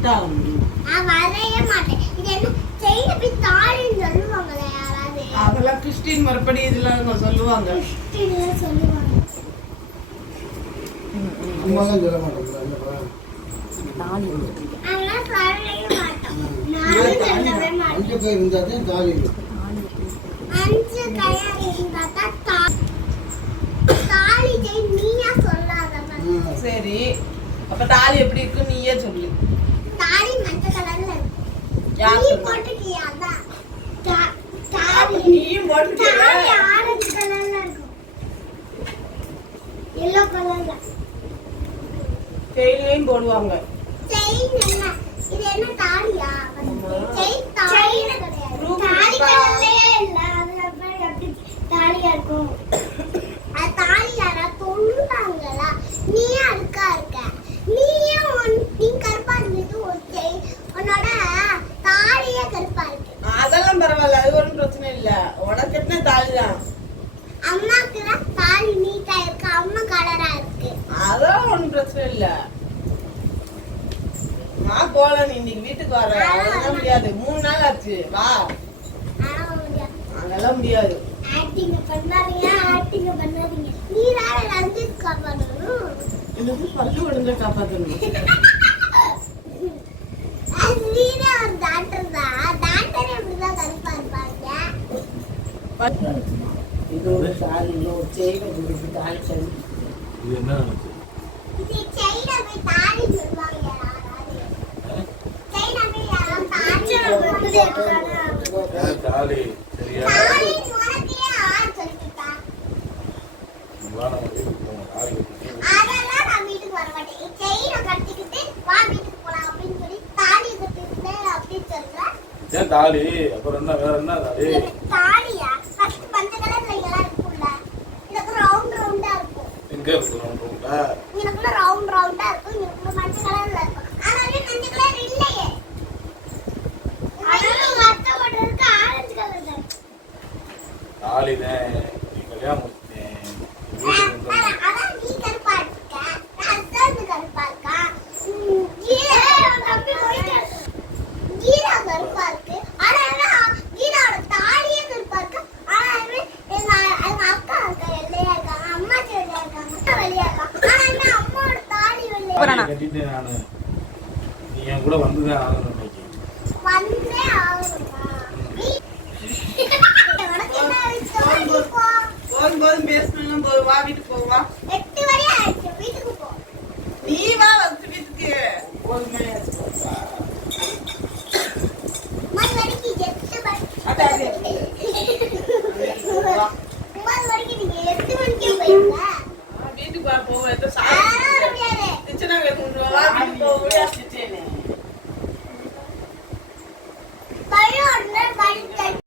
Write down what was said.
செட்டாகும். நான் வரவே மாட்டேன். இது என்ன செயின போய் தாலின்னு சொல்லுவாங்களே யாராவது? அதெல்லாம் கிறிஸ்டின் மறுபடி இதெல்லாம் சொல்லுவாங்க. கிறிஸ்டின்ல சொல்லுவாங்க. அம்மாலாம் சொல்ல மாட்டாங்க. தாலி அதெல்லாம் சொல்லவே மாட்டோம். நானும் சொல்லவே மாட்டேன். அஞ்சு கை இருந்தாதான் தாலி. அஞ்சு கையா இருந்தா தான் தாலி செயின் நீயா சொல்லாத. சரி, அப்ப தாலி எப்படி இருக்கு நீயே சொல்லு. தாலி மஞ்சள் கலர்ல இருக்கு. யார் நீ சொன்னா? போட்டுக்கியா? அதான் அப்ப நீயும் போட்டுக்கிற. தாலி ஆரஞ்சு கலர்ல இருக்கும். எல்லோ கலர்ல. செயின்லயும் போடுவாங்க. செயின் என்ன? இது என்ன தாலியா? செயின் தாலி கிடையாது. தாலி கலர்லயே இல்ல. அதுல போய் எப்படி தாலியா இருக்கும்? அது தாலியாரா தொழுவாங்களா? நீ அழுக்கா இருக்க. நீ கருப்பா இருந்துட்டு ஒரு செயின் உன்னோட தாலியே கருப்பா இருக்கு. அதெல்லாம் பரவாயில்ல, அது ஒன்றும் பிரச்சனை இல்ல. உனக்கு என்ன தாலி தான். அம்மாக்கு தான் தாலி நீட்டா இருக்கு. அம்மா கலரா இருக்கு. அதான் ஒன்றும் பிரச்சனை இல்ல. நான் போல, நீ இன்னைக்கு வீட்டுக்கு வர. அதெல்லாம் முடியாது. 3 நாள் ஆச்சு. வா. அதெல்லாம் முடியாது. ஆக்டிங் பண்ணாதீங்க. நீ வேற வந்து காப்பாடணும். எனக்கு பல்லு உடஞ்ச காப்பாத்தணும். நீரே ஒரு டாக்டர் தான். டாக்டரே இப்படிதான் கருப்பா இருப்பாங்க. இது ஒரு தாலி, ஒரு செயின் கொடுத்து தாலி சரி. இது என்ன இது செயின போய் தாலி சொல்லுவாங்க யாராவது. செயின போய் யாராவது தாலி சரியா? தாலி உனக்கே யார் சொல்லிட்டா? அதெல்லாம் நான் வீட்டுக்கு வர மாட்டேன். செயினை கட்டிக்கிட்டு வா வீட்டுக்கு போலாம் அப்படின்னு சொல்லி தாலியை கட்டிக்கிட்டு அப்படின்னு சொல்றேன். ஏன் தாலி? அப்புறம் என்ன, வேற என்ன தாலி? தாலியா? ஃபர்ஸ்ட் பச்சை கலர்ல இதெல்லாம் இருக்கும்ல, இதுக்கு ரவுண்டா இருக்கும். எங்க இருக்கு ரவுண்டா? இதுக்குள்ள ரவுண்டா இருக்கும். இதுக்குள்ள மஞ்சள் கலர்ல இருக்கும். ஆனாலே மஞ்சள் கலர் இல்லையே. அதனால மத்த போடுறதுக்கு ஆரஞ்சு கலர் தான். தாலி தான். நீ கல்யாணம் முடிச்சேன். அதான் நீ கருப்பா இருக்க. நான் தான் கருப்பா இருக்கேன். கீரா கருப்பா இருக்கு. ஆனா கீராவோட தாலியே கருப்பா இருக்கு. ஆனா எங்க அக்கா வெள்ளையா இருக்காங்க. அம்மா வெள்ளையா இருக்காங்க. வெள்ளையா இருக்காங்க. ஆனா அம்மாவோட தாலி வெள்ளையா கட்டிட்டேன் நானு. நீ என் கூட வந்துதான் ஆகணும் இன்னைக்கு. வந்தே ஆகணுமா? உனக்கு என்ன விஷயம்? போதும் பேசணும். போதும், வா வீட்டுக்கு போவா. 8 வரை ஆயிடுச்சு. வீட்டுக்கு போ. நீ வா வந்து வீட்டுக்கு. போதுமே. 9 வரைக்கும் 8 வரை. அட, அட, அட. 9 வரைக்கும் நீங்க 8 மணிக்கே போயிருங்க. வீட்டுக்கு வா, போவோம். ஏதோ அதெல்லாம் வர சாப்பிட்டு முடியாது. கிச்சனா வைக்கணும். வா வீட்டுக்கு போவோம்.